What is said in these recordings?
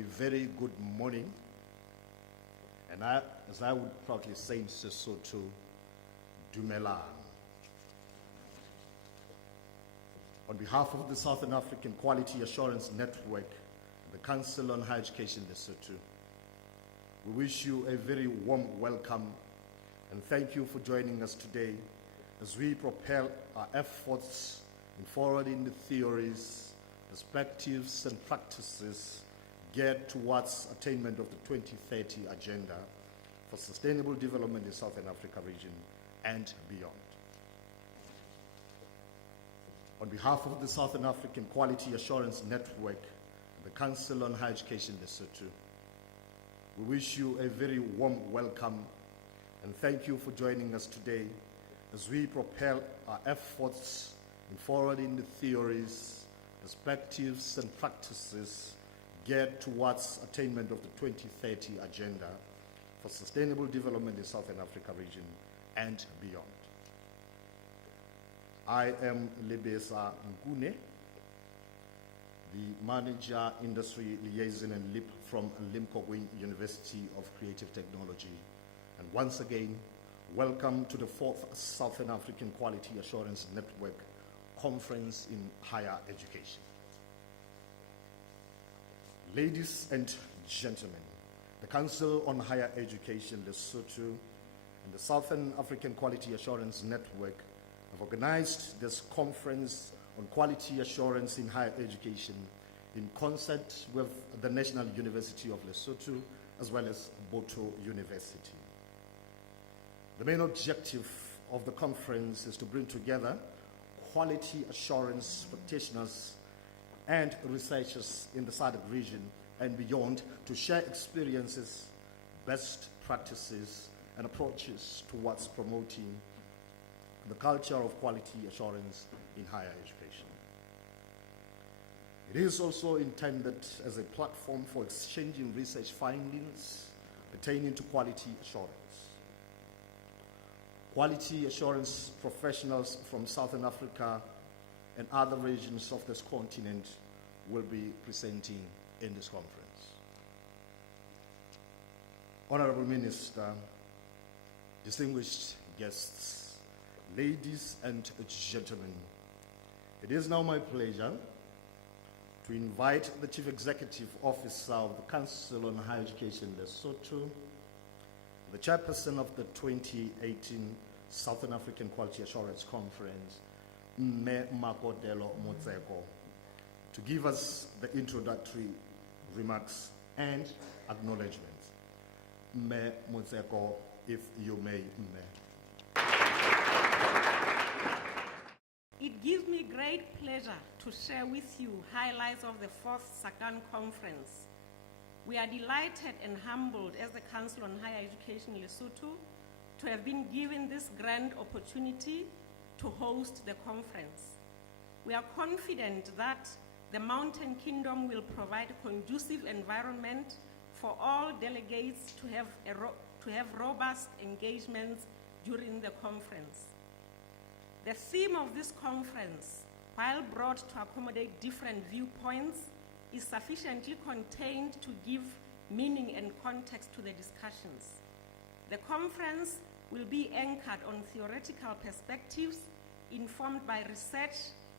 a very good morning, and as I would proudly say in Sesotho, Dumelang. On behalf of the Southern African Quality Assurance Network, the Council on Higher Education, Lesotho, we wish you a very warm welcome and thank you for joining us today as we propel our efforts in forwarding the theories, perspectives, and practices geared towards attainment of the 2030 Agenda for Sustainable Development in Southern Africa region and beyond. On behalf of the Southern African Quality Assurance Network, the Council on Higher Education, Lesotho, we wish you a very warm welcome and thank you for joining us today as we propel our efforts in forwarding the theories, perspectives, and practices geared towards attainment of the 2030 Agenda for Sustainable Development in Southern Africa region and beyond. I am Lebesa Nkune, the Manager, Industry Liaison and LIP from Limpopo University of Creative Technology. And once again, welcome to the 4th Southern African Quality Assurance Network Conference in Higher Education. Ladies and gentlemen, the Council on Higher Education, Lesotho, and the Southern African Quality Assurance Network have organized this conference on quality assurance in higher education in concert with the National University of Lesotho as well as Boto University. The main objective of the conference is to bring together quality assurance practitioners and researchers in the SADC region and beyond to share experiences, best practices, and approaches towards promoting the culture of quality assurance in higher education. It is also intended as a platform for exchanging research findings pertaining to quality assurance. Quality assurance professionals from Southern Africa and other regions of this continent will be presenting in this conference. Honorable Minister, distinguished guests, ladies and gentlemen, it is now my pleasure to invite the Chief Executive Officer of the Council on Higher Education, Lesotho, the chairperson of the 2018 Southern African Quality Assurance Conference, Mme Makodelo Motseko, to give us the introductory remarks and acknowledgements. Mme Motseko, if you may, Mme. It gives me great pleasure to share with you highlights of the 4th SAQAN conference. We are delighted and humbled as the Council on Higher Education Lesotho to have been given this grand opportunity to host the conference. We are confident that the Mountain Kingdom will provide a conducive environment for all delegates to have robust engagements during the conference. The theme of this conference, while broad to accommodate different viewpoints, is sufficiently contained to give meaning and context to the discussions. The conference will be anchored on theoretical perspectives informed by research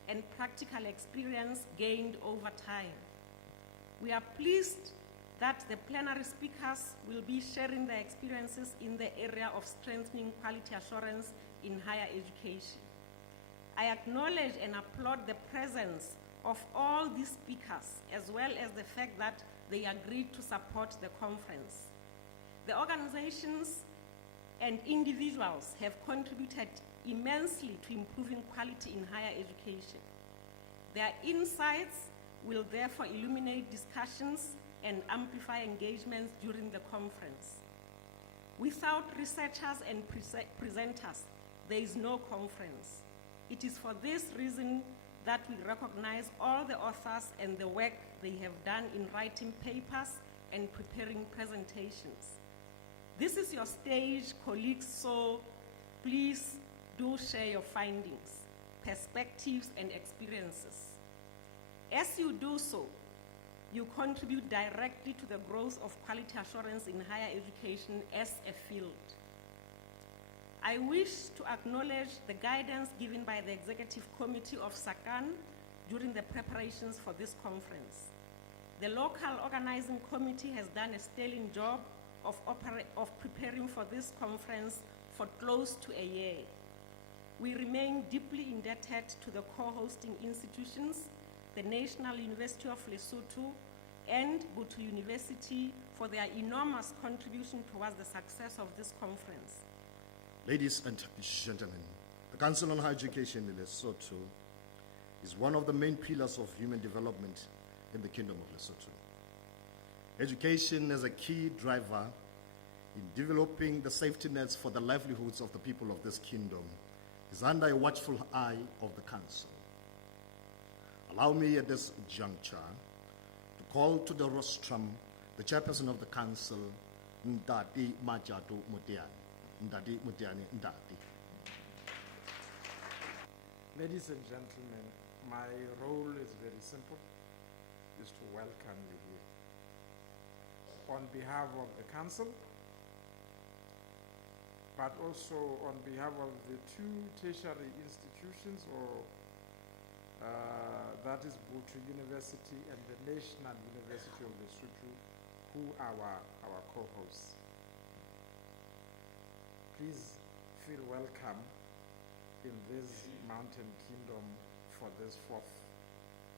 and practical experience gained over time. We are pleased that the plenary speakers will be sharing their experiences in the area of strengthening quality assurance in higher education. I acknowledge and applaud the presence of all these speakers, as well as the fact that they agreed to support the conference. The organizations and individuals have contributed immensely to improving quality in higher education. Their insights will therefore illuminate discussions and amplify engagements during the conference. Without researchers and presenters, there is no conference. It is for this reason that we recognize all the authors and the work they have done in writing papers and preparing presentations. This is your stage, colleagues, so please do share your findings, perspectives, and experiences. As you do so, You contribute directly to the growth of quality assurance in higher education as a field. I wish to acknowledge the guidance given by the Executive Committee of SAQAN during the preparations for this conference. The local organizing committee has done a sterling job of preparing for this conference for close to a year. We remain deeply indebted to the co-hosting institutions, the National University of Lesotho and Butu University, for their enormous contribution towards the success of this conference. Ladies and gentlemen, the Council on Higher Education in Lesotho is one of the main pillars of human development in the Kingdom of Lesotho. Education is a key driver in developing the safety nets for the livelihoods of the people of this kingdom is under a watchful eye of the Council. Allow me at this juncture to call to the rostrum the chairperson of the Council, Ndati Majato Mutiani. Ndati Mutiani Ndati. Ladies and gentlemen, my role is very simple, is to welcome you here. On behalf of the Council, but also on behalf of the two tertiary institutions, that is Butu University and the National University of Lesotho, who are our co-hosts. Please feel welcome in this mountain kingdom for this 4th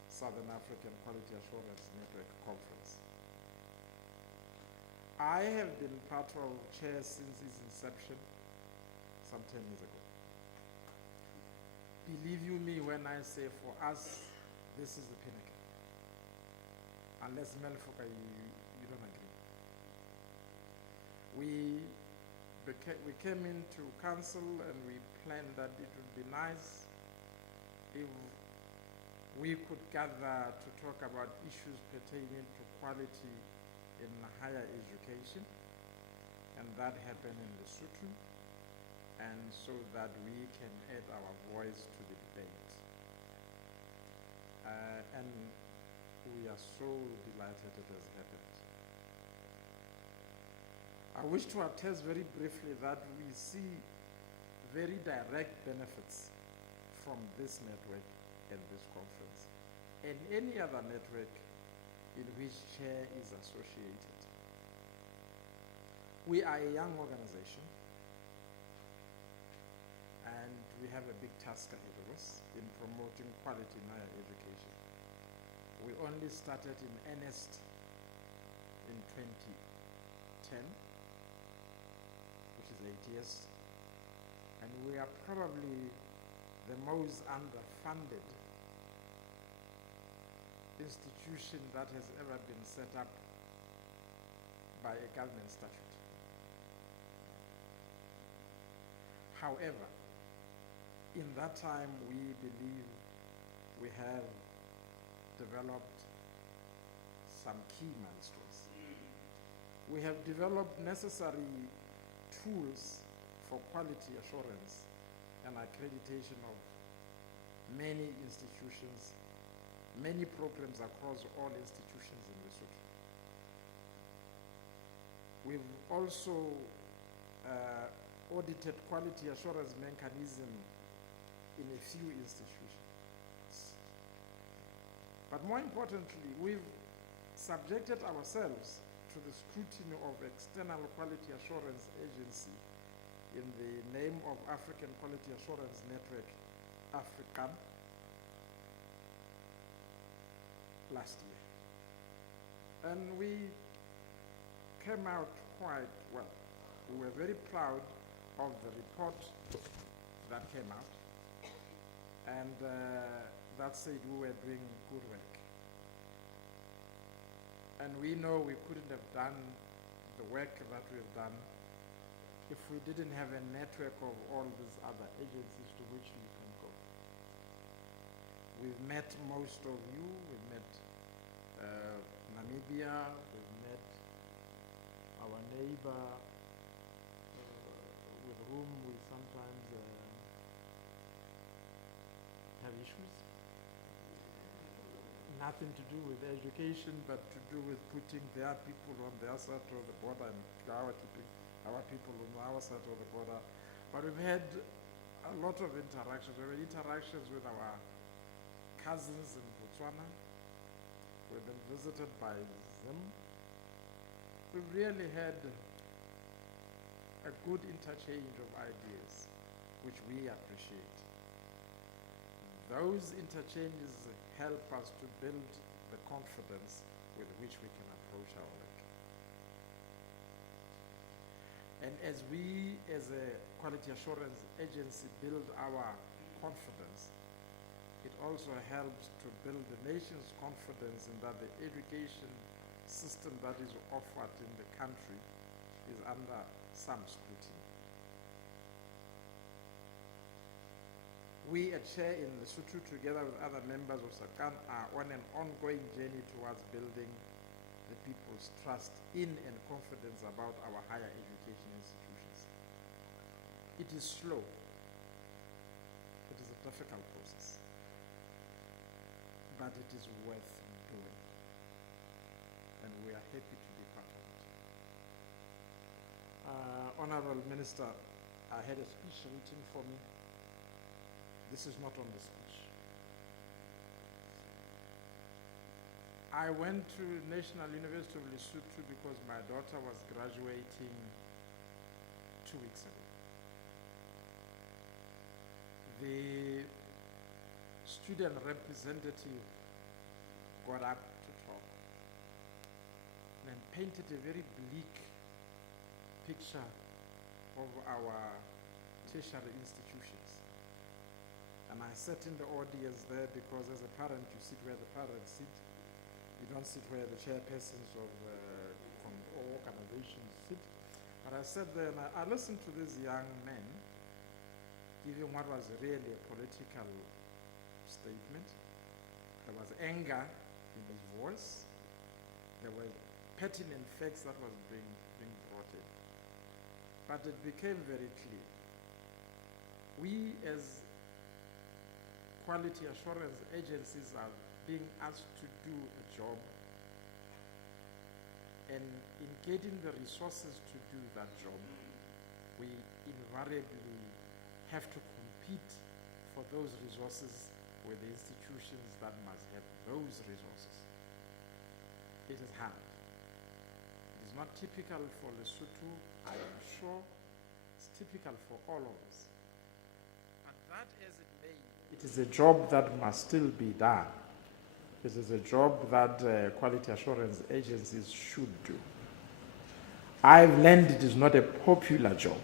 Southern African Quality Assurance Network Conference. I have been part of chair since its inception some 10 years ago. Believe you me when I say for us, this is the pinnacle. Unless Melfoka, you don't agree. We came into council and we planned that it would be nice if we could gather to talk about issues pertaining to quality in higher education, and that happened in Lesotho, and so that we can add our voice to the debate. And we are so delighted it has happened. I wish to attest very briefly that we see very direct benefits from this network and this conference, and any other network in which chair is associated. We are a young organization, and we have a big task ahead of us in promoting quality in higher education. We only started in earnest in 2010, which is 8 years, and we are probably the most underfunded institution that has ever been set up by a government statute. However, in that time, we believe we have developed some key milestones. We have developed necessary tools for quality assurance and accreditation of many institutions, many programs across all institutions in Lesotho. We've also audited quality assurance mechanism in a few institutions. But more importantly, we've subjected ourselves to the scrutiny of external quality assurance agency in the name of African Quality Assurance Network, SAQAN, last year. And we came out quite well. We were very proud of the report that came out, and that said we were doing good work. And we know we couldn't have done the work that we've done if we didn't have a network of all these other agencies to which we can go. We've met most of you. We've met Namibia. We've met our neighbor with whom we sometimes have issues. nothing to do with education, but to do with putting their people on their side of the border and keeping our people on our side of the border. But we've had a lot of interactions. We've had interactions with our cousins in Botswana. We've been visited by them. We've really had a good interchange of ideas, which we appreciate. Those interchanges help us to build the confidence with which we can approach our work. And as we, as a quality assurance agency, build our confidence, it also helps to build the nation's confidence in that the education system that is offered in the country is under some scrutiny. We at SHARE in Lesotho, together with other members of SAQAN, are on an ongoing journey towards building the people's trust in and confidence about our higher education institutions. It is slow. It is a difficult process. But it is worth doing. And we are happy to be part of it. Honorable Minister, I had a speech written for me. This is not on the speech. I went to National University of Lesotho because my daughter was graduating 2 weeks ago. The student representative got up to talk and painted a very bleak picture of our tertiary institutions. And I sat in the audience there because as a parent, you sit where the parents sit. You don't sit where the chairpersons of organizations sit. But I sat there and I listened to this young man giving what was really a political statement. There was anger in his voice. There were pertinent facts that was being brought in. But it became very clear. We as quality assurance agencies are being asked to do a job, and in getting the resources to do that job, we invariably have to compete for those resources with the institutions that must have those resources. It is hard. It is not typical for Lesotho, I am sure. It's typical for all of us. But that as it may, it is a job that must still be done. It is a job that quality assurance agencies should do. I've learned it is not a popular job.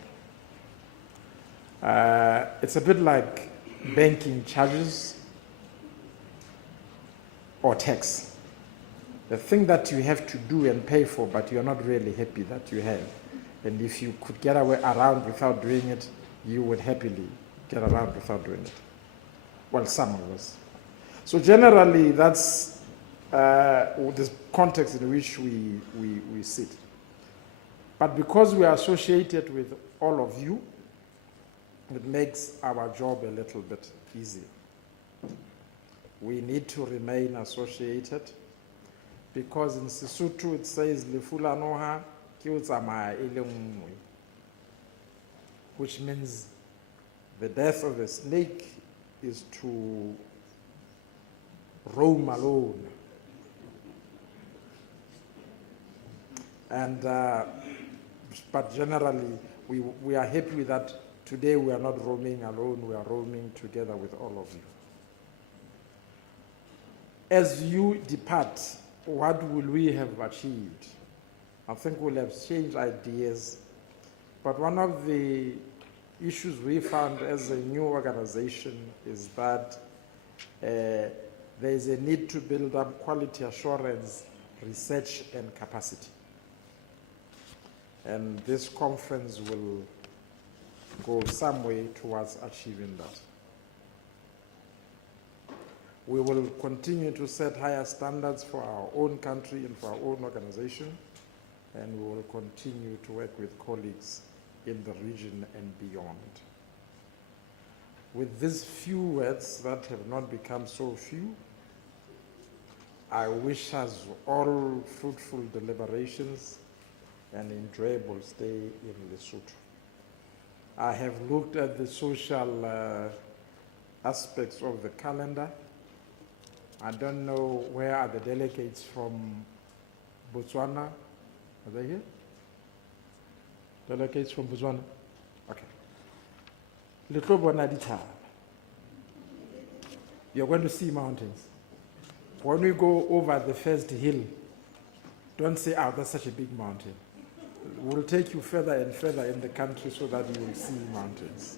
It's a bit like banking charges or tax. The thing that you have to do and pay for, but you're not really happy that you have. And if you could get around without doing it, you would happily get around without doing it. Well, some of us. So generally, that's the context in which we sit. But because we are associated with all of you, it makes our job a little bit easier. We need to remain associated because in Sesotho it says Lefula noha ke o tsamaya e le nngwe, which means the death of a snake is to roam alone. And but generally we are happy with that. Today we are not roaming alone, we are roaming together with all of you. As you depart, what will we have achieved? I think we'll have changed ideas, but one of the issues we found as a new organization is that there is a need to build up quality assurance, research, and capacity. And this conference will go some way towards achieving that. We will continue to set higher standards for our own country and for our own organization, and we will continue to work with colleagues in the region and beyond. With these few words that have not become so few, I wish us all fruitful deliberations and enjoyable stay in Lesotho. I have looked at the social aspects of the calendar. I don't know where are the delegates from Botswana. Are they here? Delegates from Botswana? Okay. You're going to see mountains. When we go over the first hill, don't say, oh, that's such a big mountain. We'll take you further and further in the country so that you will see mountains.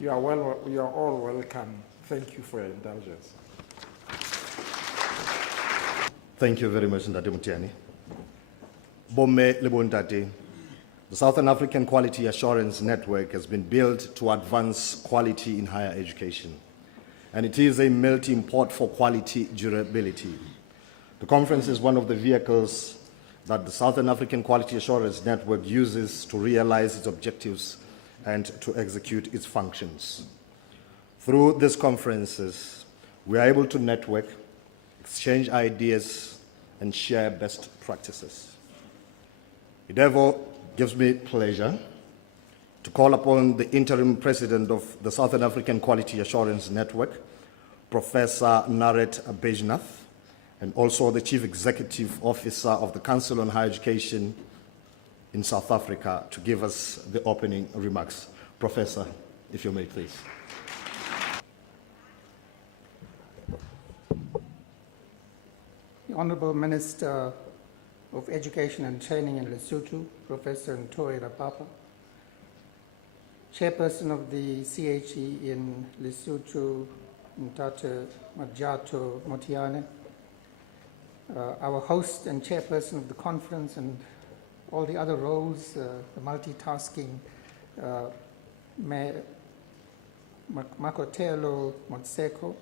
You are all welcome. Thank you for your indulgence. Thank you very much, Ndate Mutiani. Bomme le bontate, the Southern African Quality Assurance Network has been built to advance quality in higher education, and it is a melting pot for quality durability. The conference is one of the vehicles that the Southern African Quality Assurance Network uses to realize its objectives and to execute its functions. Through these conferences, we are able to network, exchange ideas, and share best practices. It therefore gives me pleasure to call upon the interim president of the Southern African Quality Assurance Network, Professor Naret Bejnath, and also the Chief Executive Officer of the Council on Higher Education in South Africa, to give us the opening remarks. Professor, if you may, please. The Honourable Minister of Education and Training in Lesotho, Professor Ntoi Rapapa, Chairperson of the CHE in Lesotho, Ntate Majato Motiane, our host and chairperson of the conference, and all the other roles, the multitasking, Makotelo Motseko,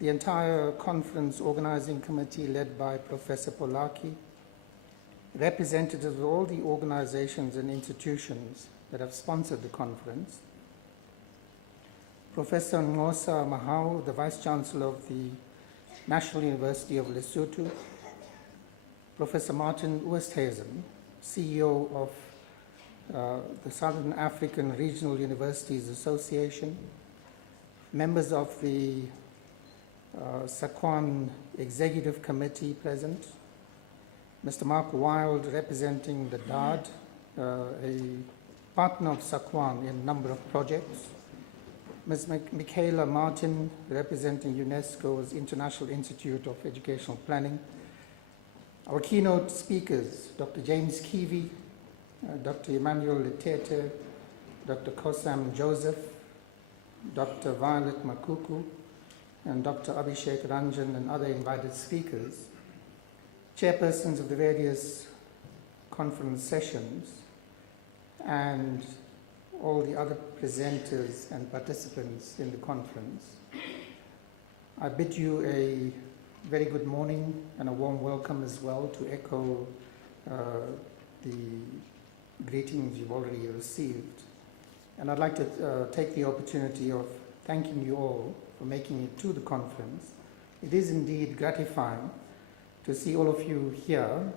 the entire conference organizing committee led by Professor Polaki, representatives of all the organizations and institutions that have sponsored the conference, Professor Ngosa Mahau, the Vice Chancellor of the National University of Lesotho, Professor Martin Oosthuizen, CEO of the Southern African Regional Universities Association, members of the SAQAN Executive Committee present, Mr. Mark Wild representing the DAD, a partner of SAQAN in a number of projects, Ms. Michaela Martin representing UNESCO's International Institute of Educational Planning, our keynote speakers, Dr. James Kivi, Dr. Emmanuel Letete, Dr. Kosam Joseph, Dr. Violet Makuku, and Dr. Abhishek Ranjan, and other invited speakers, chairpersons of the various conference sessions, and all the other presenters and participants in the conference. I bid you a very good morning and a warm welcome as well, to echo the greetings you've already received. And I'd like to take the opportunity of thanking you all for making it to the conference. It is indeed gratifying to see all of you here,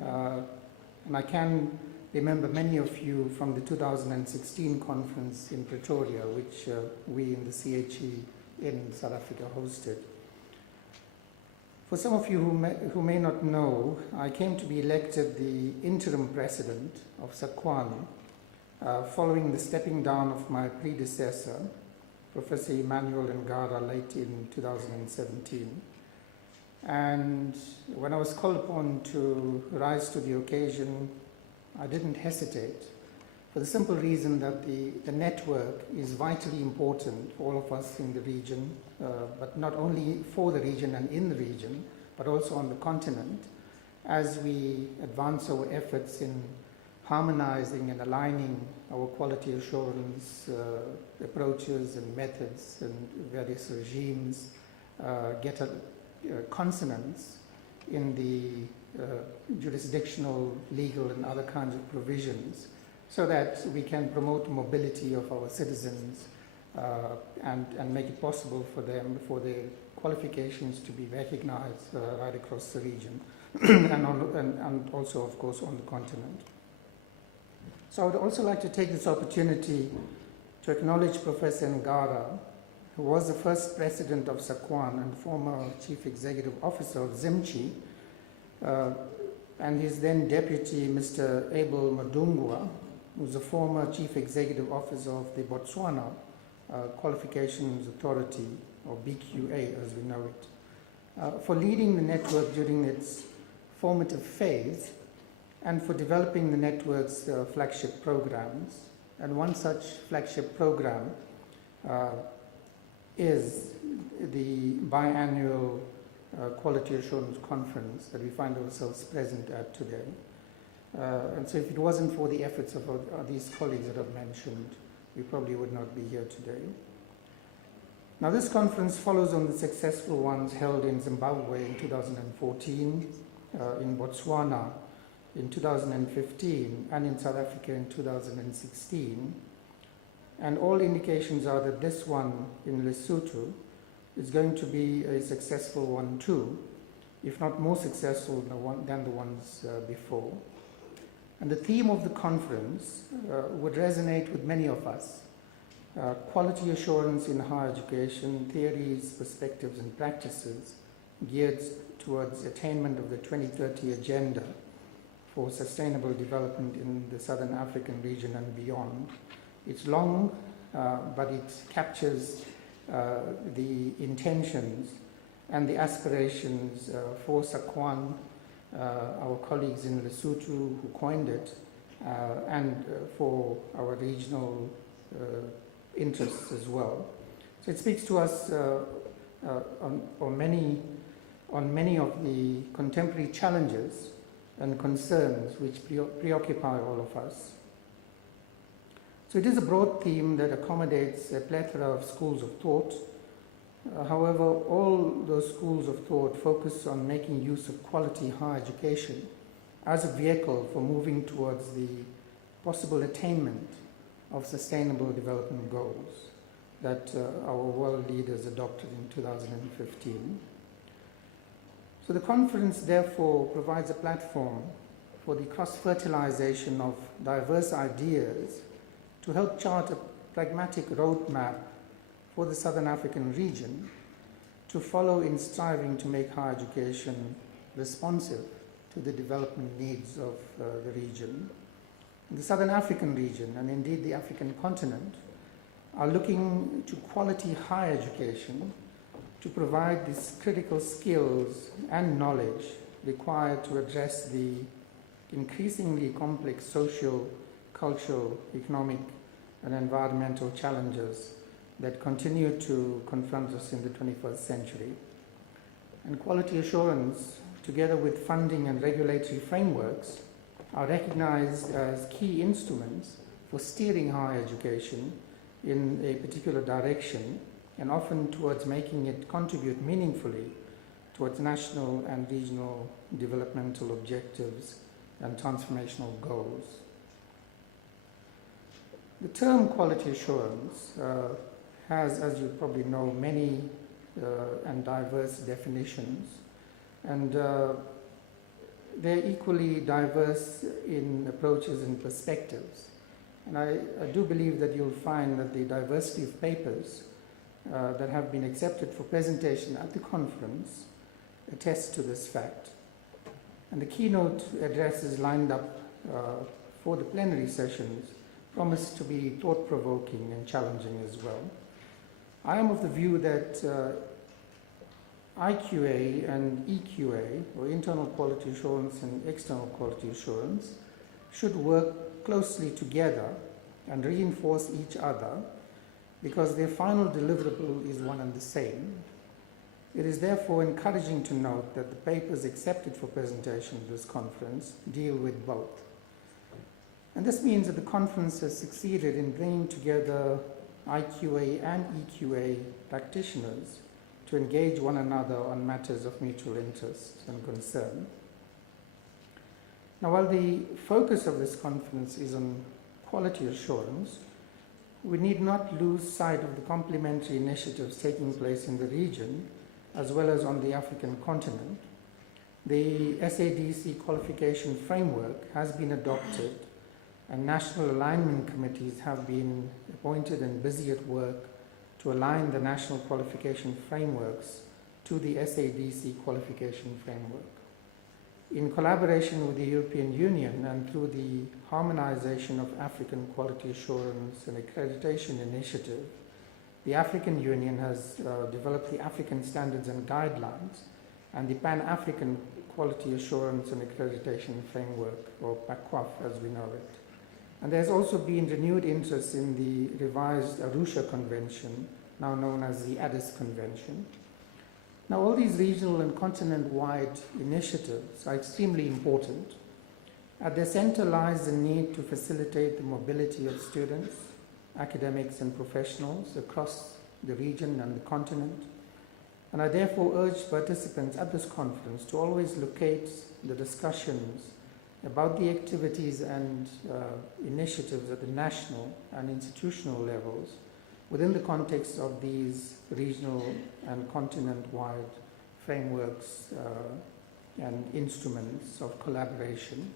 and I can remember many of you from the 2016 conference in Pretoria, which we in the CHE in South Africa hosted. For some of you who may not know, I came to be elected the interim president of SAQAN following the stepping down of my predecessor, Professor Emmanuel Ngara, late in 2017. And when I was called upon to rise to the occasion, I didn't hesitate, for the simple reason that the network is vitally important for all of us in the region, but not only for the region and in the region, but also on the continent, as we advance our efforts in harmonizing and aligning our quality assurance approaches and methods and various regimes, get a consonance in the jurisdictional, legal, and other kinds of provisions, so that we can promote mobility of our citizens and make it possible for them, for their qualifications to be recognized right across the region and also, of course, on the continent. So I would also like to take this opportunity to acknowledge Professor Ngara, who was the first president of SAQAN and former chief executive officer of ZIMCHI, and his then deputy, Mr. Abel Madungwa, who's the former chief executive officer of the Botswana Qualifications Authority, or BQA as we know it, for leading the network during its formative phase and for developing the network's flagship programs. And one such flagship program is the biannual Quality Assurance Conference that we find ourselves present at today. And so if it wasn't for the efforts of these colleagues that I've mentioned, we probably would not be here today. Now this conference follows on the successful ones held in Zimbabwe in 2014, in Botswana in 2015, and in South Africa in 2016. And all indications are that this one in Lesotho is going to be a successful one too, if not more successful than the ones before. And the theme of the conference would resonate with many of us. Quality assurance in higher education, theories, perspectives, and practices geared towards attainment of the 2030 Agenda for Sustainable Development in the Southern African region and beyond. It's long, but it captures the intentions and the aspirations for SAQAN, our colleagues in Lesotho who coined it, and for our regional interests as well. So it speaks to us on many of the contemporary challenges and concerns which preoccupy all of us. So it is a broad theme that accommodates a plethora of schools of thought. However, all those schools of thought focus on making use of quality higher education as a vehicle for moving towards the possible attainment of sustainable development goals that our world leaders adopted in 2015. So the conference therefore provides a platform for the cross-fertilization of diverse ideas to help chart a pragmatic roadmap for the Southern African region to follow in striving to make higher education responsive to the development needs of the region. The Southern African region, and indeed the African continent, are looking to quality higher education to provide these critical skills and knowledge required to address the increasingly complex social, cultural, economic, and environmental challenges that continue to confront us in the 21st century. And quality assurance, together with funding and regulatory frameworks, are recognized as key instruments for steering higher education in a particular direction and often towards making it contribute meaningfully towards national and regional developmental objectives and transformational goals. The term quality assurance has, as you probably know, many and diverse definitions, and they're equally diverse in approaches and perspectives. And I do believe that you'll find that the diversity of papers that have been accepted for presentation at the conference attests to this fact. And the keynote addresses lined up for the plenary sessions promise to be thought-provoking and challenging as well. I am of the view that IQA and EQA, or internal quality assurance and external quality assurance, should work closely together and reinforce each other because their final deliverable is one and the same. It is therefore encouraging to note that the papers accepted for presentation at this conference deal with both. And this means that the conference has succeeded in bringing together IQA and EQA practitioners to engage one another on matters of mutual interest and concern. Now, while the focus of this conference is on quality assurance, we need not lose sight of the complementary initiatives taking place in the region as well as on the African continent. The SADC qualification framework has been adopted, and national alignment committees have been appointed and busy at work to align the national qualification frameworks to the SADC qualification framework. In collaboration with the European Union and through the Harmonization of African Quality Assurance and Accreditation Initiative, the African Union has developed the African Standards and Guidelines and the Pan-African Quality Assurance and Accreditation Framework, or PAQUAF as we know it. And there's also been renewed interest in the revised Arusha Convention, now known as the Addis Convention. Now, all these regional and continent-wide initiatives are extremely important. At their center lies the need to facilitate the mobility of students, academics and professionals across the region and the continent. And I therefore urge participants at this conference to always locate the discussions about the activities and initiatives at the national and institutional levels within the context of these regional and continent-wide frameworks and instruments of collaboration.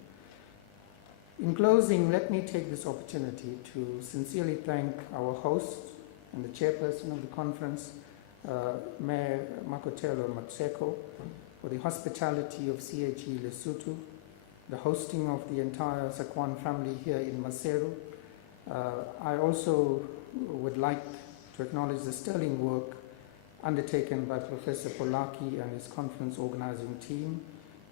In closing, let me take this opportunity to sincerely thank our host and the chairperson of the conference, Mayor Makotelo Matseko, for the hospitality of CHE Lesotho, the hosting of the entire SAQAN family here in Maseru. I also would like to acknowledge the sterling work undertaken by Professor Polaki and his conference organizing team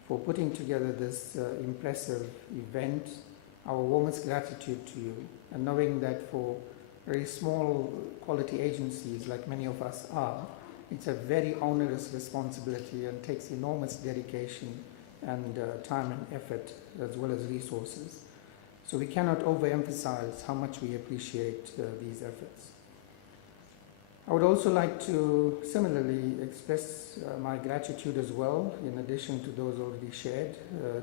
for putting together this impressive event. Our warmest gratitude to you, and knowing that for very small quality agencies like many of us are, it's a very onerous responsibility and takes enormous dedication and time and effort as well as resources. So we cannot overemphasize how much we appreciate these efforts. I would also like to similarly express my gratitude as well, in addition to those already shared,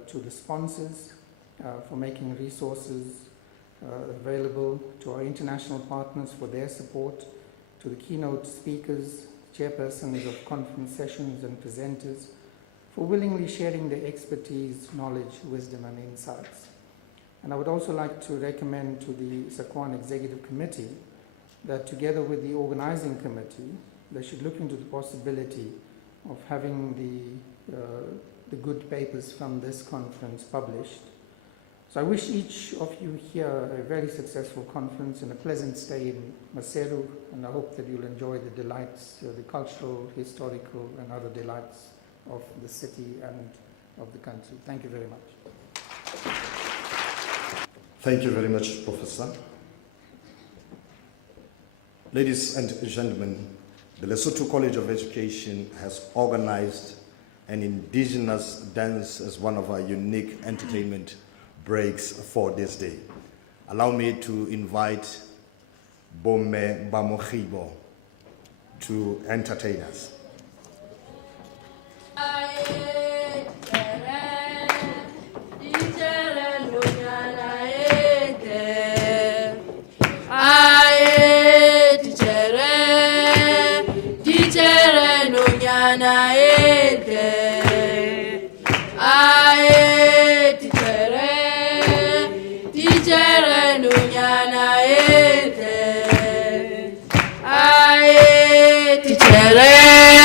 to the sponsors for making resources available, to our international partners for their support, to the keynote speakers, chairpersons of conference sessions and presenters, for willingly sharing their expertise, knowledge, wisdom and insights. And I would also like to recommend to the SAQAN Executive Committee that together with the organizing committee, they should look into the possibility of having the good papers from this conference published. So I wish each of you here a very successful conference and a pleasant stay in Maseru, and I hope that you'll enjoy the delights, the cultural, historical and other delights of the city and of the country. Thank you very much. Thank you very much, Professor. Ladies and gentlemen, the Lesotho College of Education has organized an Indigenous Dance as one of our unique entertainment breaks for this day. Allow me to invite Bome Bamochibo to entertain us. Tichere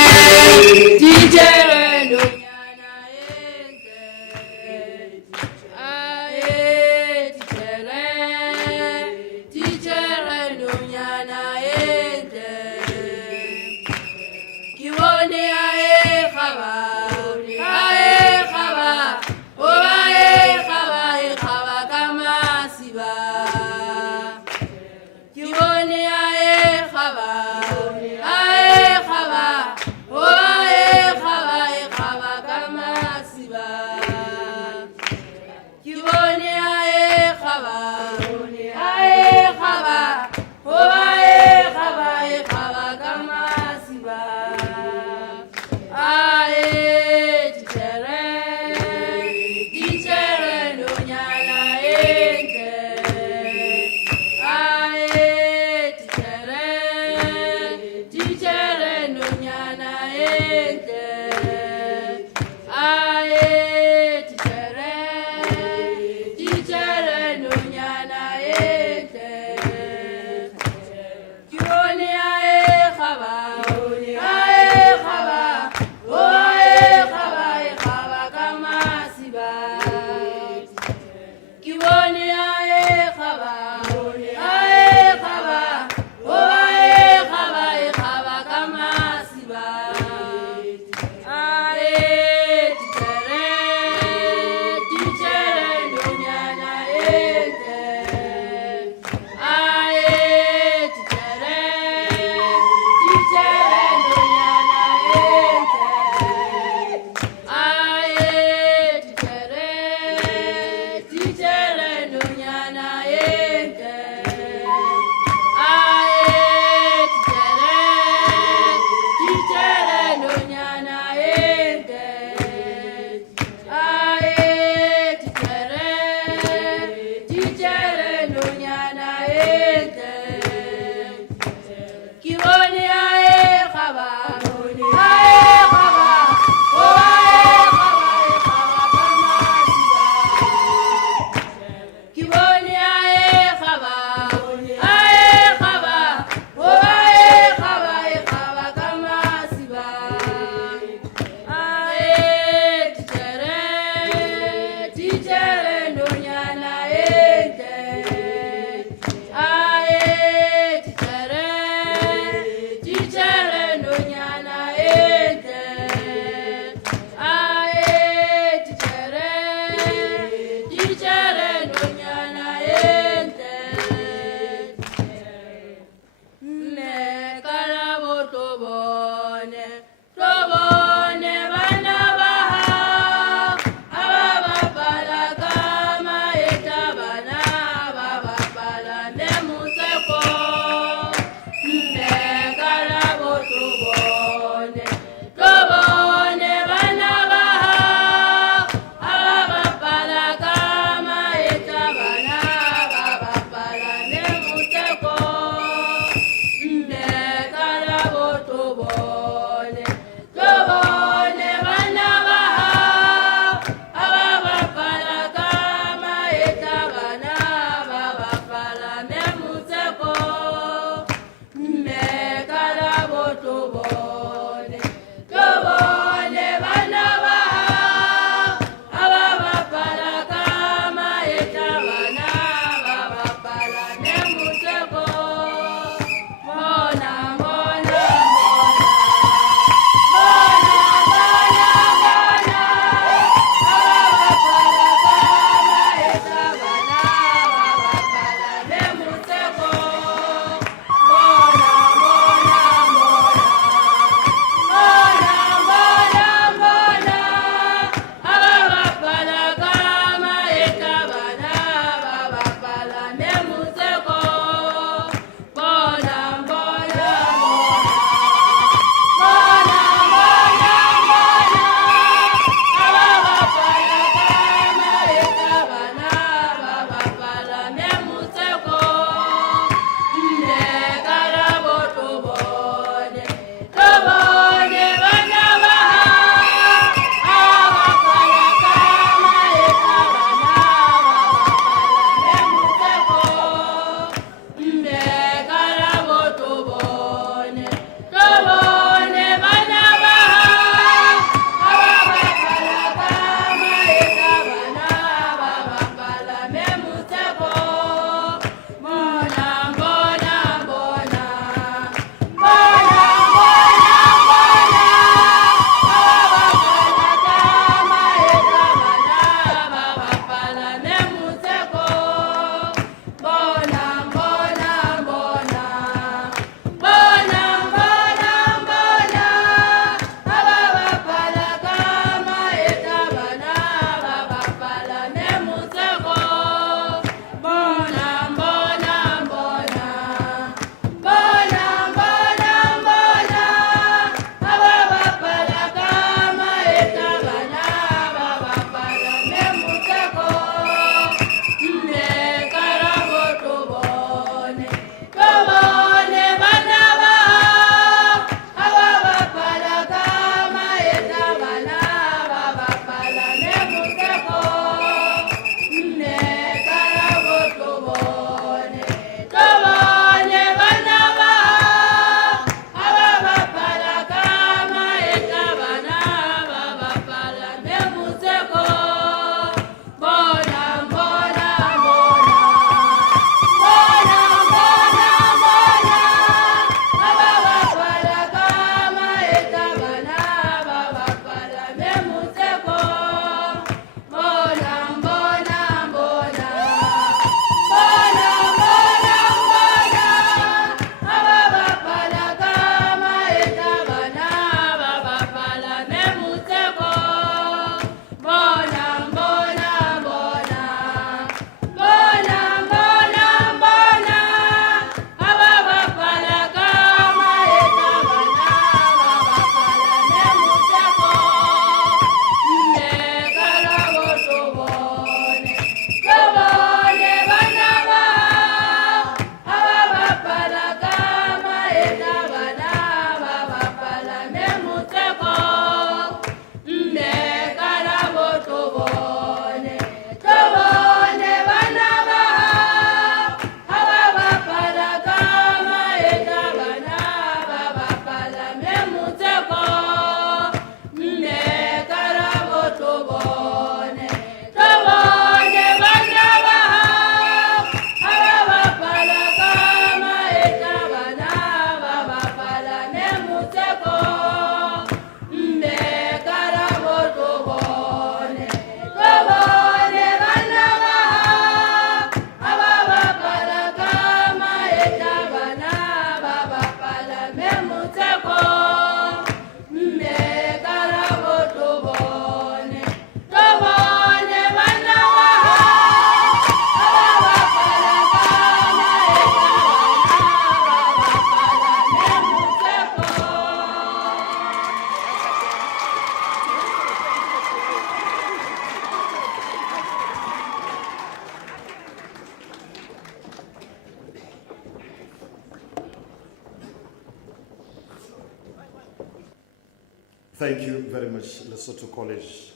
Thank you very much, Lesotho College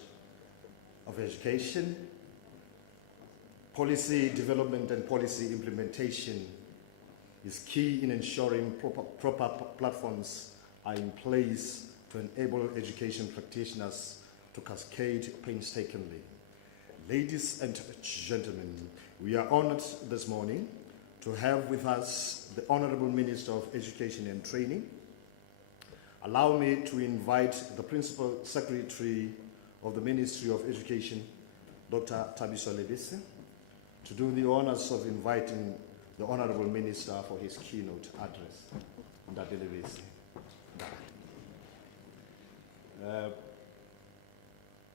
of Education. Policy development and policy implementation is key in ensuring proper platforms are in place to enable education practitioners to cascade painstakingly. Ladies and gentlemen, we are honored this morning to have with us the Honorable Minister of Education and Training. Allow me to invite the Principal Secretary of the Ministry of Education, Dr. Thabiso Lebise, to do the honors of inviting the Honorable Minister for his keynote address. Dr. Lebise.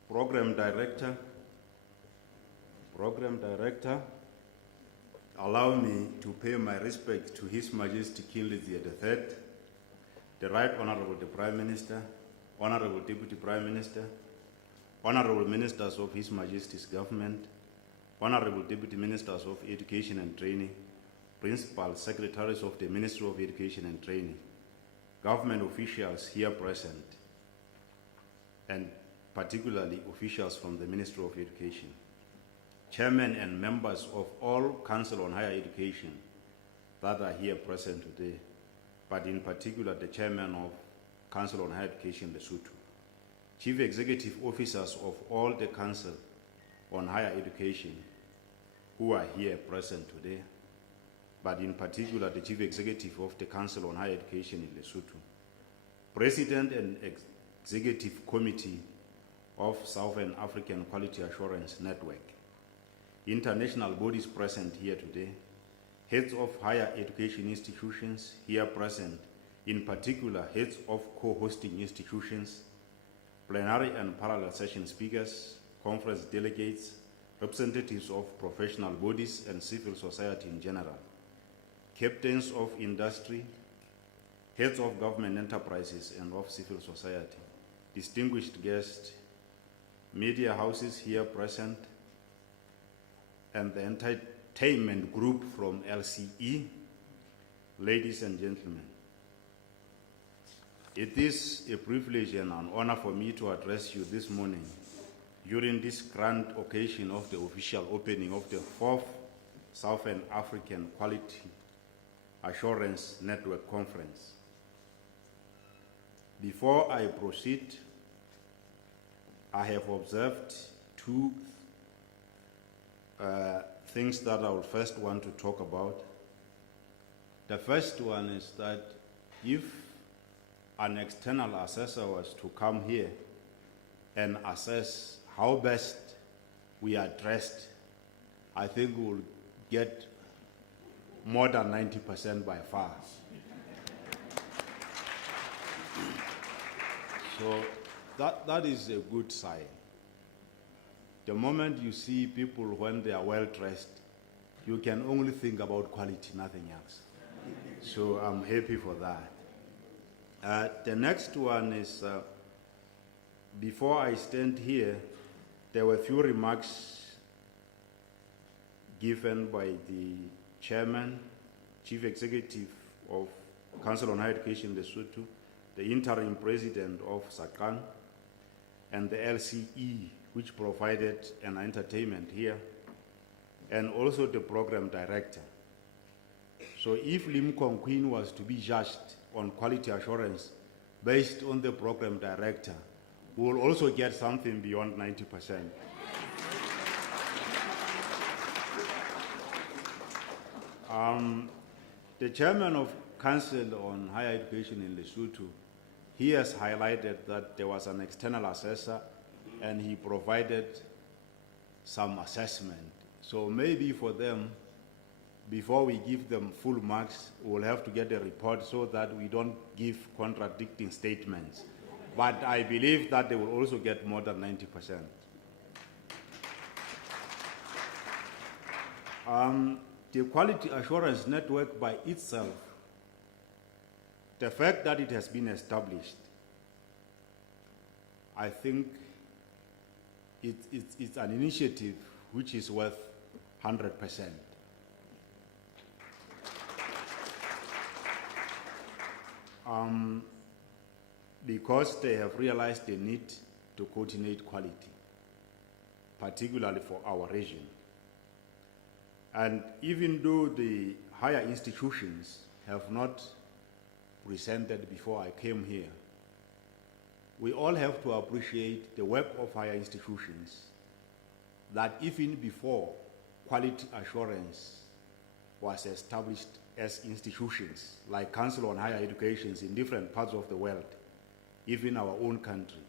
Program Director, allow me to pay my respect to His Majesty King Lear III, the Right Honorable the Prime Minister, Honorable Deputy Prime Minister, Honorable Ministers of His Majesty's Government, Honorable Deputy Ministers of Education and Training, Principal Secretaries of the Ministry of Education and Training, government officials here present, and particularly officials from the Ministry of Education, chairmen and members of all Council on Higher Education that are here present today, but in particular the chairman of Council on Higher Education, Lesotho, chief executive officers of all the Council on Higher Education who are here present today, but in particular the chief executive of the Council on Higher Education in Lesotho, president and executive committee of Southern African Quality Assurance Network, international bodies present here today, heads of higher education institutions here present, in particular heads of co-hosting institutions, plenary and parallel session speakers, conference delegates, representatives of professional bodies and civil society in general, captains of industry, heads of government enterprises and of civil society, distinguished guests, media houses here present, and the entertainment group from LCE, ladies and gentlemen. It is a privilege and an honor for me to address you this morning during this grand occasion of the official opening of the 4th Southern African Quality Assurance Network Conference. Before I proceed, I have observed two things that I would first want to talk about. The first one is that if an external assessor was to come here and assess how best we are dressed, I think we will get more than 90% by far. So that is a good sign. The moment you see people when they are well dressed, you can only think about quality, nothing else. So I'm happy for that. The next one is, before I stand here, there were a few remarks given by the chairman, chief executive of Council on Higher Education, Lesotho, the interim president of SAQAN, and the LCE, which provided an entertainment here, and also the program director. So if Limcon Queen was to be judged on quality assurance based on the program director, we will also get something beyond 90%. The chairman of Council on Higher Education in Lesotho, he has highlighted that there was an external assessor and he provided some assessment. So maybe for them, before we give them full marks, we'll have to get a report so that we don't give contradicting statements. But I believe that they will also get more than 90%. The Quality Assurance Network by itself, the fact that it has been established, I think it's an initiative which is worth 100%. because they have realized the need to coordinate quality, particularly for our region. And even though the higher institutions have not presented before I came here, we all have to appreciate the work of higher institutions, that even before quality assurance was established as institutions, like Council on Higher Education in different parts of the world, even our own country,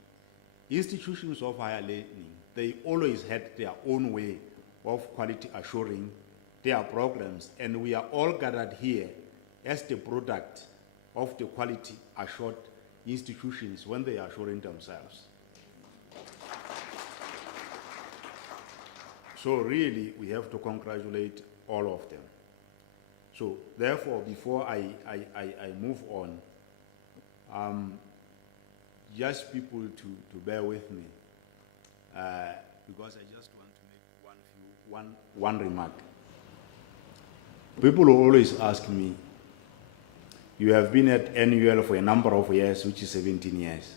institutions of higher learning, they always had their own way of quality assuring their programs, and we are all gathered here as the product of the quality assured institutions when they are assuring themselves. So really, we have to congratulate all of them. So therefore, before I move on, just people to bear with me, because I just want to make one remark. People always ask me, you have been at NUL for a number of years, which is 17 years.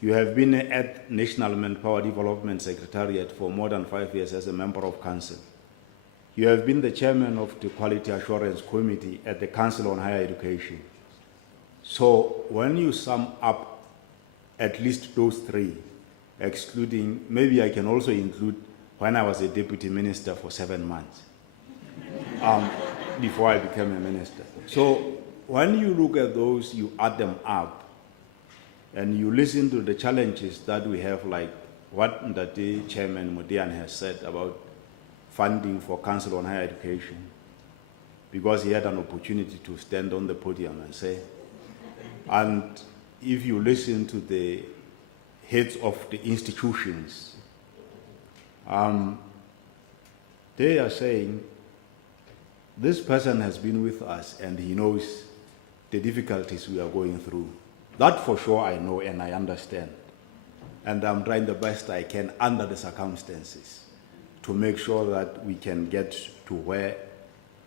You have been at National Manpower Development Secretariat for more than 5 years as a member of council. You have been the chairman of the Quality Assurance Committee at the Council on Higher Education. So when you sum up at least those three, excluding, maybe I can also include when I was a deputy minister for 7 months, before I became a minister. So when you look at those, you add them up, and you listen to the challenges that we have, like what Ndati Chairman Mudian has said about funding for Council on Higher Education, because he had an opportunity to stand on the podium and say, and if you listen to the heads of the institutions, they are saying, this person has been with us and he knows the difficulties we are going through. That for sure I know and I understand. And I'm trying the best I can under the circumstances to make sure that we can get to where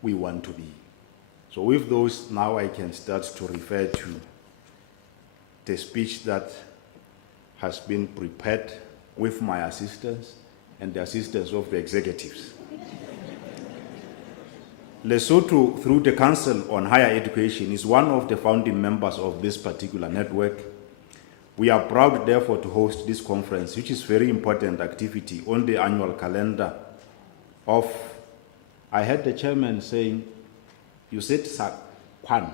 we want to be. So with those, now I can start to refer to the speech that has been prepared with my assistance and the assistance of the executives. Lesotho, through the Council on Higher Education, is one of the founding members of this particular network. We are proud, therefore, to host this conference, which is a very important activity on the annual calendar of, I heard the chairman saying, you said SAQAN.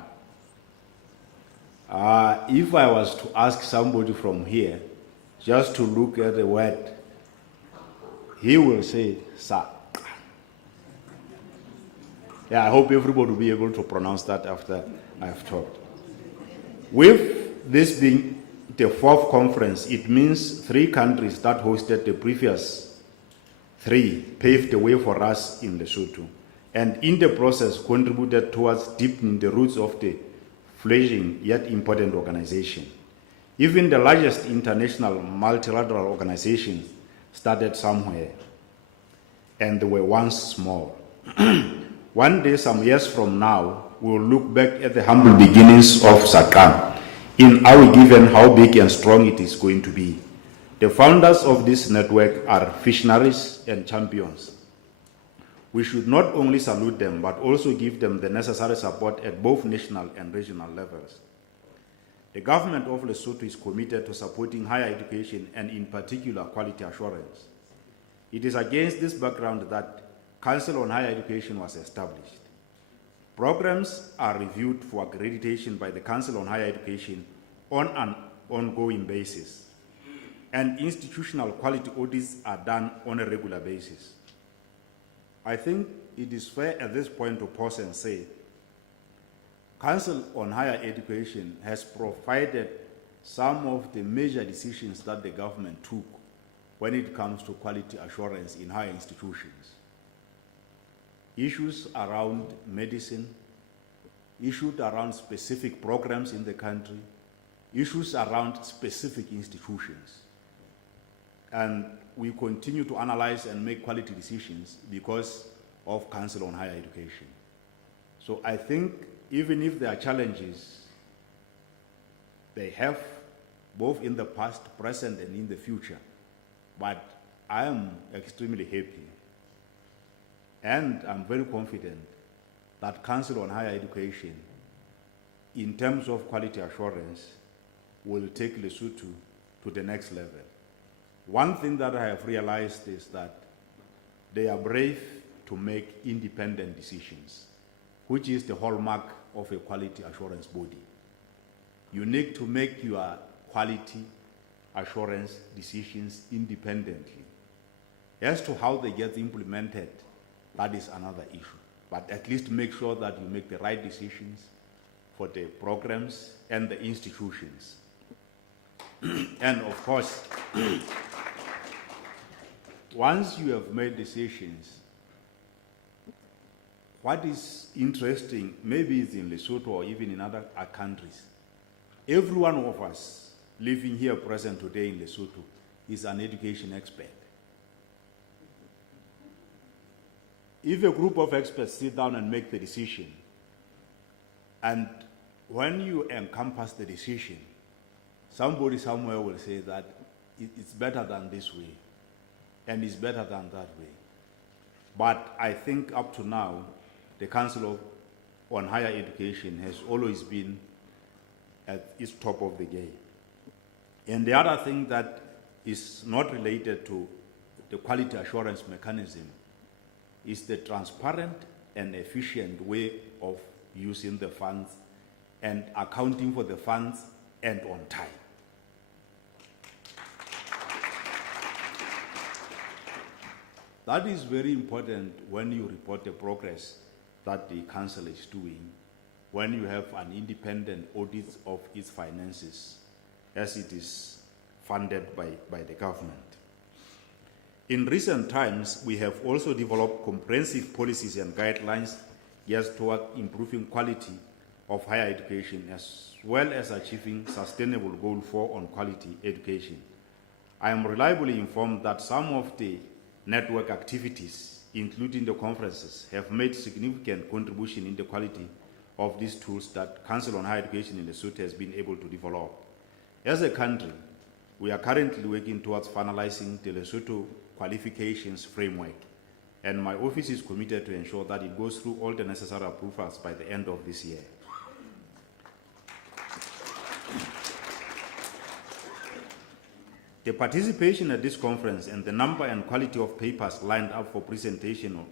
If I was to ask somebody from here just to look at the word, he will say SAQAN. Yeah, I hope everybody will be able to pronounce that after I've talked. With this being the fourth conference, it means 3 countries that hosted the previous 3 paved the way for us in Lesotho, and in the process contributed towards deepening the roots of the fledgling yet important organization. Even the largest international multilateral organizations started somewhere, and they were once small. One day, some years from now, we will look back at the humble beginnings of SAQAN in our given how big and strong it is going to be. The founders of this network are visionaries and champions. We should not only salute them, but also give them the necessary support at both national and regional levels. The government of Lesotho is committed to supporting higher education and in particular quality assurance. It is against this background that Council on Higher Education was established. Programs are reviewed for accreditation by the Council on Higher Education on an ongoing basis, and institutional quality audits are done on a regular basis. I think it is fair at this point to pause and say, Council on Higher Education has provided some of the major decisions that the government took when it comes to quality assurance in higher institutions. Issues around medicine, issues around specific programs in the country, issues around specific institutions. And we continue to analyze and make quality decisions because of Council on Higher Education. So I think even if there are challenges, they have both in the past, present, and in the future. But I am extremely happy, and I'm very confident that Council on Higher Education, in terms of quality assurance, will take Lesotho to the next level. One thing that I have realized is that they are brave to make independent decisions, which is the hallmark of a quality assurance body. You need to make your quality assurance decisions independently. As to how they get implemented, that is another issue. But at least make sure that you make the right decisions for the programs and the institutions. And of course, once you have made decisions, what is interesting, maybe it's in Lesotho or even in other countries, every one of us living here present today in Lesotho is an education expert. If a group of experts sit down and make the decision, and when you encompass the decision, somebody somewhere will say that it's better than this way, and it's better than that way. But I think up to now, the Council on Higher Education has always been at its top of the game. And the other thing that is not related to the quality assurance mechanism is the transparent and efficient way of using the funds and accounting for the funds and on time. That is very important when you report the progress that the council is doing, when you have an independent audit of its finances, as it is funded by the government. In recent times, we have also developed comprehensive policies and guidelines geared toward improving quality of higher education, as well as achieving sustainable goal 4 on quality education. I am reliably informed that some of the network activities, including the conferences, have made significant contribution in the quality of these tools that Council on Higher Education in Lesotho has been able to develop. As a country, we are currently working towards finalizing the Lesotho qualifications framework, and my office is committed to ensure that it goes through all the necessary approvals by the end of this year. The participation at this conference and the number and quality of papers lined up for presentation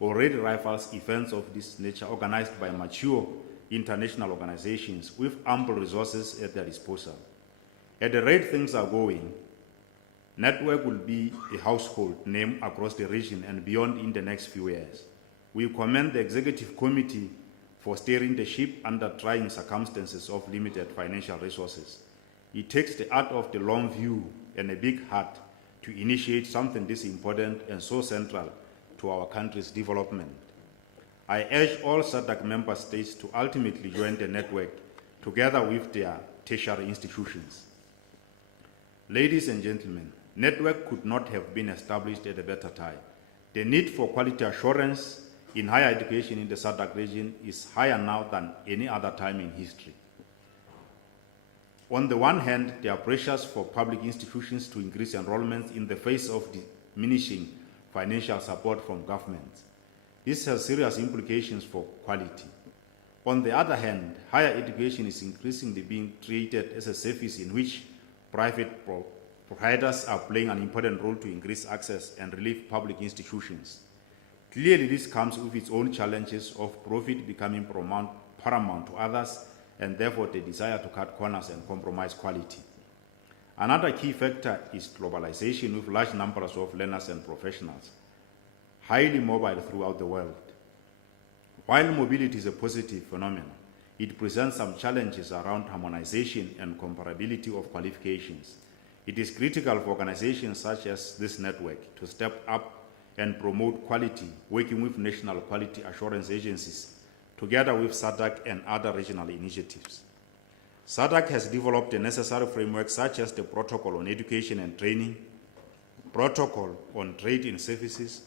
already rivals events of this nature organized by mature international organizations with ample resources at their disposal. At the rate things are going, Network will be a household name across the region and beyond in the next few years. We commend the Executive Committee for steering the ship under trying circumstances of limited financial resources. It takes the art of the long view and a big heart to initiate something this important and so central to our country's development. I urge all SADC member states to ultimately join the network together with their tertiary institutions. Ladies and gentlemen, network could not have been established at a better time. The need for quality assurance in higher education in the SADC region is higher now than any other time in history. On the one hand, there are pressures for public institutions to increase enrollment in the face of diminishing financial support from governments. This has serious implications for quality. On the other hand, higher education is increasingly being treated as a service in which private providers are playing an important role to increase access and relieve public institutions. Clearly, this comes with its own challenges of profit becoming paramount to others, and therefore the desire to cut corners and compromise quality. Another key factor is globalization, with large numbers of learners and professionals, highly mobile throughout the world. While mobility is a positive phenomenon, it presents some challenges around harmonization and comparability of qualifications. It is critical for organizations such as this network to step up and promote quality, working with national quality assurance agencies, together with SADC and other regional initiatives. SADC has developed a necessary framework such as the Protocol on Education and Training, Protocol on Trade in Services,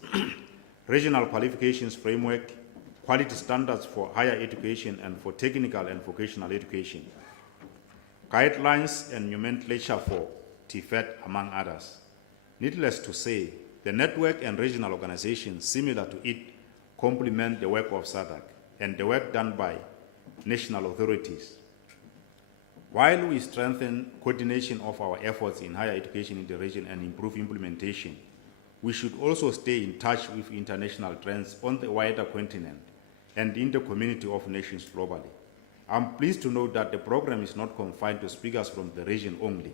Regional Qualifications Framework, Quality Standards for Higher Education and for Technical and Vocational Education. guidelines and nomenclature for TFET, among others. Needless to say, the network and regional organizations similar to it complement the work of SADC and the work done by national authorities. While we strengthen coordination of our efforts in higher education in the region and improve implementation, we should also stay in touch with international trends on the wider continent and in the community of nations globally. I'm pleased to note that the program is not confined to speakers from the region only,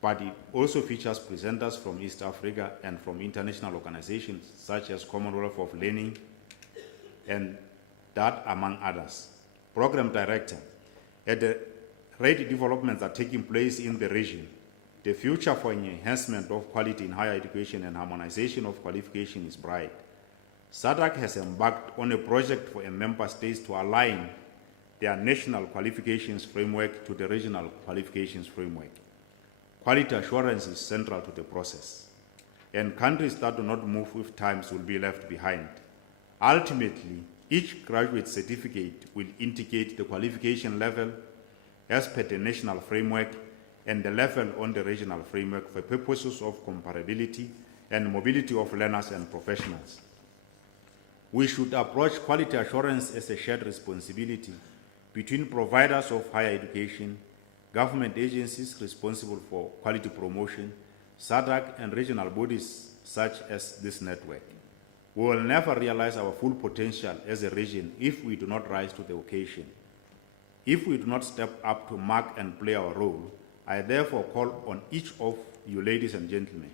but it also features presenters from East Africa and from international organizations such as Commonwealth of Learning and that, among others. Program Director, at the rate developments are taking place in the region, the future for enhancement of quality in higher education and harmonization of qualification is bright. SADC has embarked on a project for member states to align their national qualifications framework to the regional qualifications framework. Quality assurance is central to the process, and countries that do not move with times will be left behind. Ultimately, each graduate certificate will indicate the qualification level as per the national framework and the level on the regional framework for purposes of comparability and mobility of learners and professionals. We should approach quality assurance as a shared responsibility between providers of higher education, government agencies responsible for quality promotion, SADC, and regional bodies such as this network. We will never realize our full potential as a region if we do not rise to the occasion. If we do not step up to mark and play our role, I therefore call on each of you ladies and gentlemen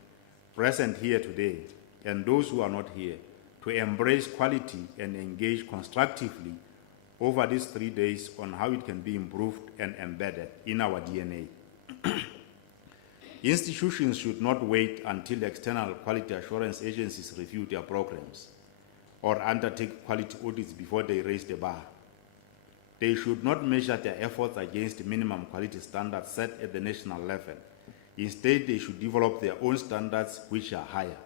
present here today and those who are not here to embrace quality and engage constructively over these 3 days on how it can be improved and embedded in our DNA. Institutions should not wait until external quality assurance agencies review their programs or undertake quality audits before they raise the bar. They should not measure their efforts against minimum quality standards set at the national level. Instead, they should develop their own standards which are higher.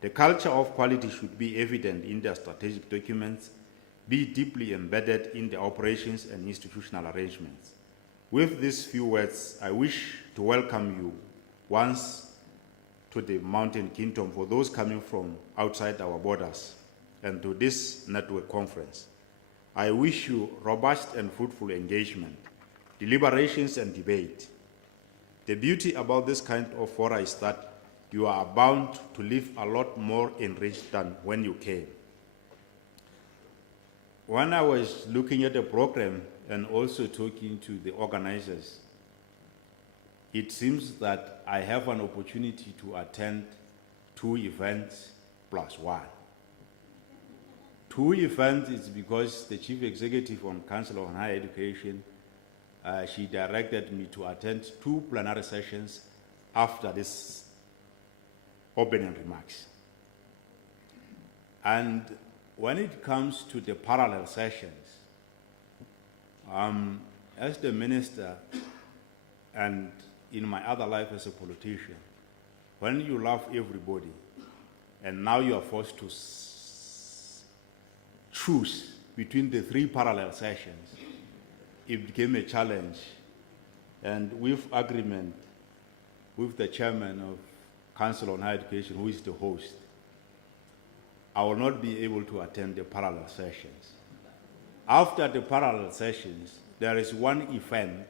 The culture of quality should be evident in their strategic documents, be deeply embedded in the operations and institutional arrangements. With these few words, I wish to welcome you once to the Mountain Kingdom for those coming from outside our borders and to this network conference. I wish you robust and fruitful engagement, deliberations and debate. The beauty about this kind of fora is that you are bound to leave a lot more enriched than when you came. When I was looking at the program and also talking to the organizers, it seems that I have an opportunity to attend 2 events plus 1. 2 events is because the Chief Executive on Council on Higher Education, she directed me to attend 2 plenary sessions after this opening remarks. And when it comes to the parallel sessions, as the minister and in my other life as a politician, when you love everybody and now you are forced to choose between the 3 parallel sessions, it became a challenge. And with agreement with the chairman of Council on Higher Education, who is the host, I will not be able to attend the parallel sessions. After the parallel sessions, there is one event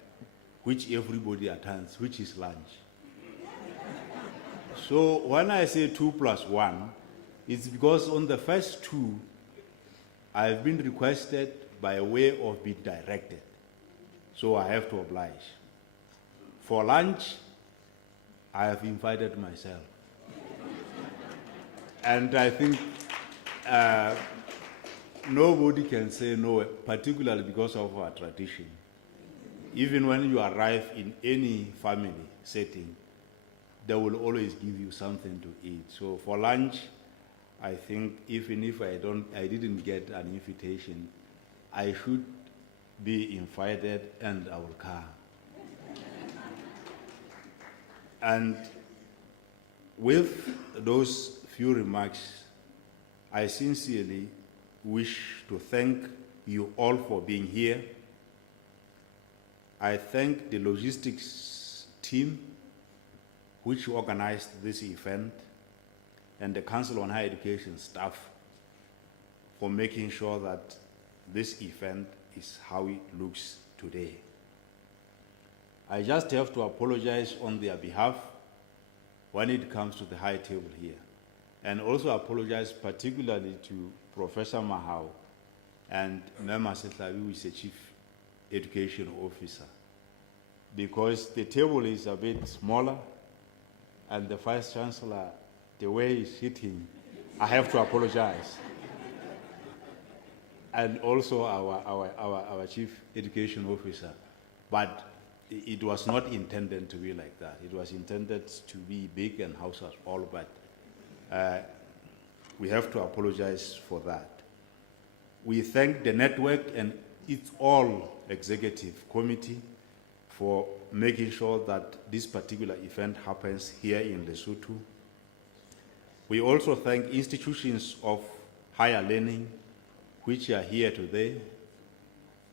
which everybody attends, which is lunch. So when I say 2 plus 1, it's because on the first 2, I have been requested by way of being directed. So I have to oblige. For lunch, I have invited myself. And I think nobody can say no, particularly because of our tradition. Even when you arrive in any family setting, they will always give you something to eat. So for lunch, I think even if I didn't get an invitation, I should be invited and I will come. And with those few remarks, I sincerely wish to thank you all for being here. I thank the logistics team which organized this event and the Council on Higher Education staff for making sure that this event is how it looks today. I just have to apologize on their behalf when it comes to the high table here, and also apologize particularly to Professor Mahau and Mema Setlabi, who is the Chief Education Officer, because the table is a bit smaller and the Vice Chancellor, the way he's sitting, I have to apologize. And also our Chief Education Officer. But it was not intended to be like that. It was intended to be big and house us all, but we have to apologize for that. We thank the network and its all executive committee for making sure that this particular event happens here in Lesotho. We also thank institutions of higher learning which are here today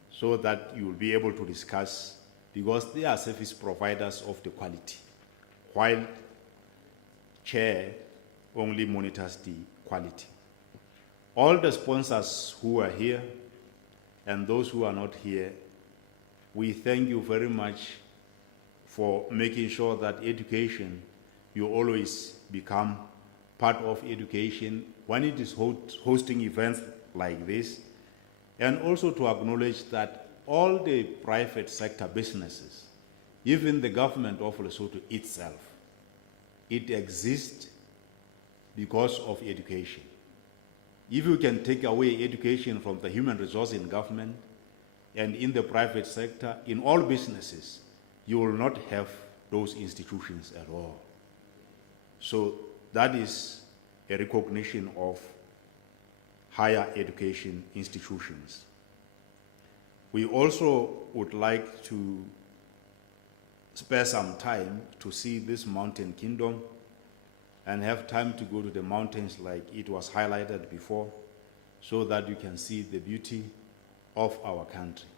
so that you will be able to discuss, because they are service providers of the quality, while chair only monitors the quality. All the sponsors who are here and those who are not here, we thank you very much for making sure that education, you always become part of education when it is hosting events like this, and also to acknowledge that all the private sector businesses, even the government of Lesotho itself, it exists because of education. If you can take away education from the human resource in government and in the private sector, in all businesses, you will not have those institutions at all. So that is a recognition of higher education institutions. We also would like to spare some time to see this mountain kingdom and have time to go to the mountains like it was highlighted before, so that you can see the beauty of our country.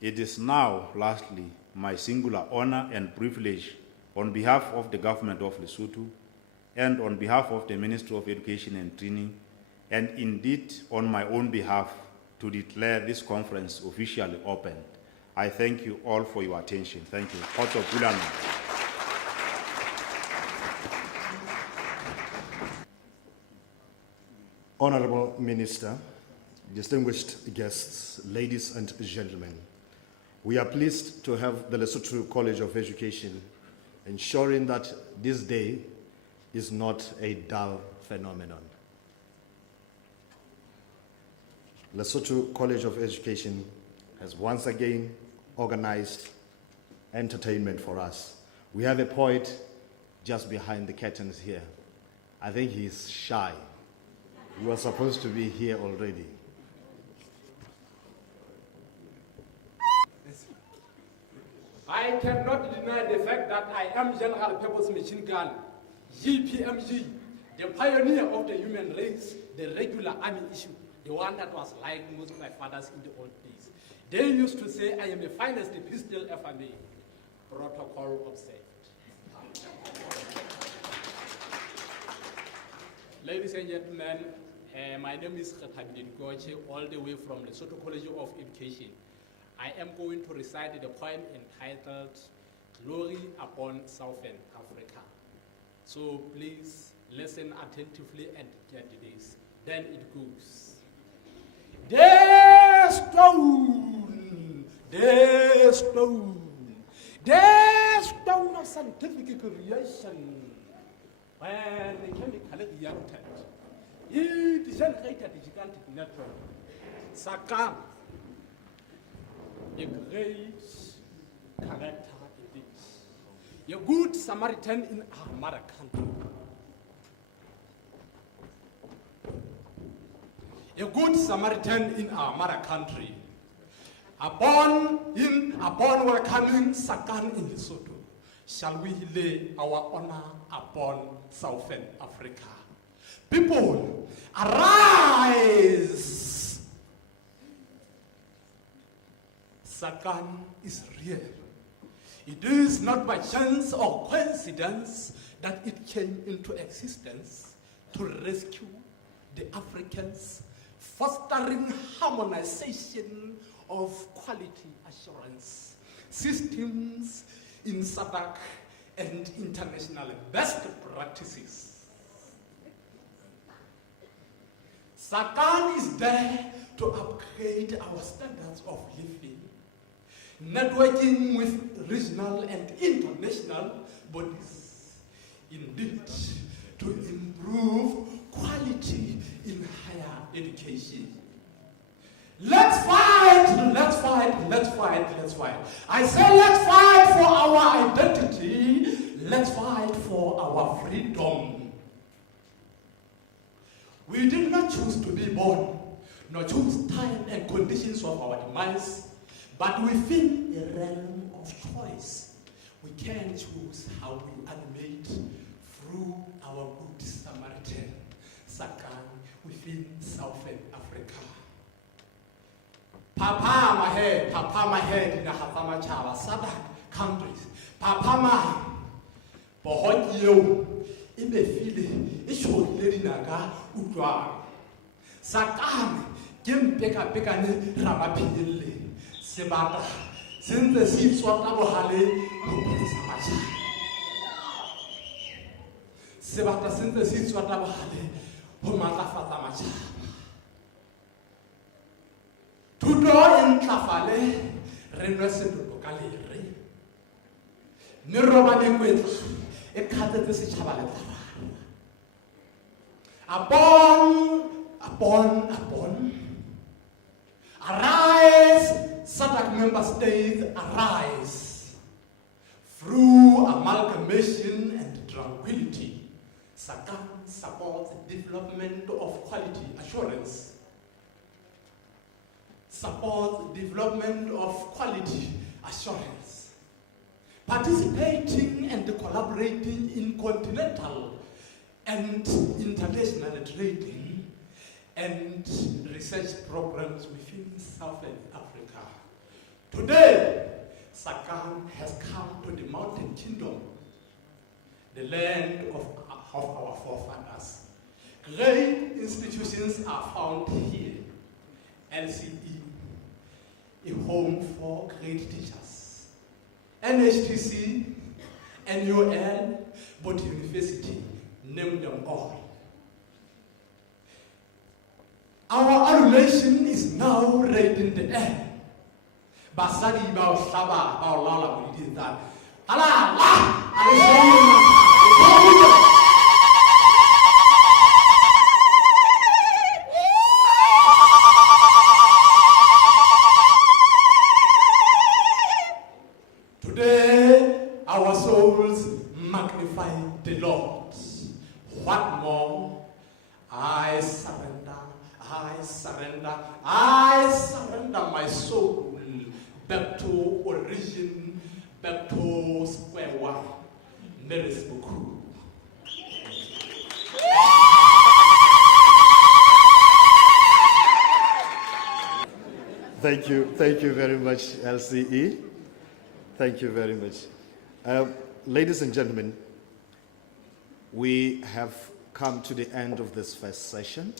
It is now, lastly, my singular honor and privilege on behalf of the government of Lesotho and on behalf of the Ministry of Education and Training, and indeed on my own behalf, to declare this conference officially opened. I thank you all for your attention. Thank you. Kgotso Pulana. Honorable Minister, distinguished guests, ladies and gentlemen, we are pleased to have the Lesotho College of Education ensuring that this day is not a dull phenomenon. Lesotho College of Education has once again organized entertainment for us. We have a poet just behind the curtains here. I think he's shy. He was supposed to be here already. I cannot deny the fact that I am General Purpose Machine Gun, GPMG, the pioneer of the human race, the regular army issue, the one that was like most of my fathers in the old days. They used to say, I am the finest pistol ever made. Protocol observed. Ladies and gentlemen, my name is Khatabidin Goche, all the way from the Lesotho College of Education. I am going to recite the poem entitled Glory upon Southern Africa. So please listen attentively and get this. Then it goes. The stone of scientific creation, when chemically reacted, it generated a gigantic network. SAQAN, a great character it is. A good Samaritan in our mother country. A good Samaritan in our mother country. Upon welcoming SAQAN in Lesotho, shall we lay our honor upon Southern Africa. People, arise! SAQAN is real. It is not by chance or coincidence that it came into existence to rescue the Africans, fostering harmonization of quality assurance systems in SADC and international best practices. SAQAN is there to upgrade our standards of living, networking with regional and international bodies, indeed, to improve quality in higher education. Let's fight, let's fight, let's fight, let's fight. I say let's fight for our identity, let's fight for our freedom. We did not choose to be born, nor choose time and conditions of our demise, but within a realm of choice, we can choose how we animate through our good Samaritan, SAQAN, within Southern Africa. Papa my head in the Hatama Chava, SADC countries. Papa ma, Bohot yo, Imefile, Isho Lady Naga, Udwa. SAQAN, Jim Peka Pekane, Ramapile, Sebata, since the seeds what Abohale, Samacha. Sebata, since the seeds what Abohale, Homata Fatamacha. Tudo in Tlafale, Renwese Bukalere. Niroba Nikwetla, a cat the Sichabale. Upon. Arise, SADC member states, arise. Through amalgamation and tranquility, SAQAN supports the development of quality assurance. Support the development of quality assurance, participating and collaborating in continental and international trading and research programs within Southern Africa. Today, SAQAN has come to the Mountain Kingdom, the land of our forefathers. Great institutions are found here. LCE, a home for great teachers. NHTC, NUL, both university, name them all. Our annulation is now right in the air. Basadi bao shaba bao lala we did that. Today, our souls magnify the Lord. What more? I surrender my soul back to origin, back to square one. Merci beaucoup. Thank you very much, LCE. Thank you very much. Ladies and gentlemen, we have come to the end of this first session.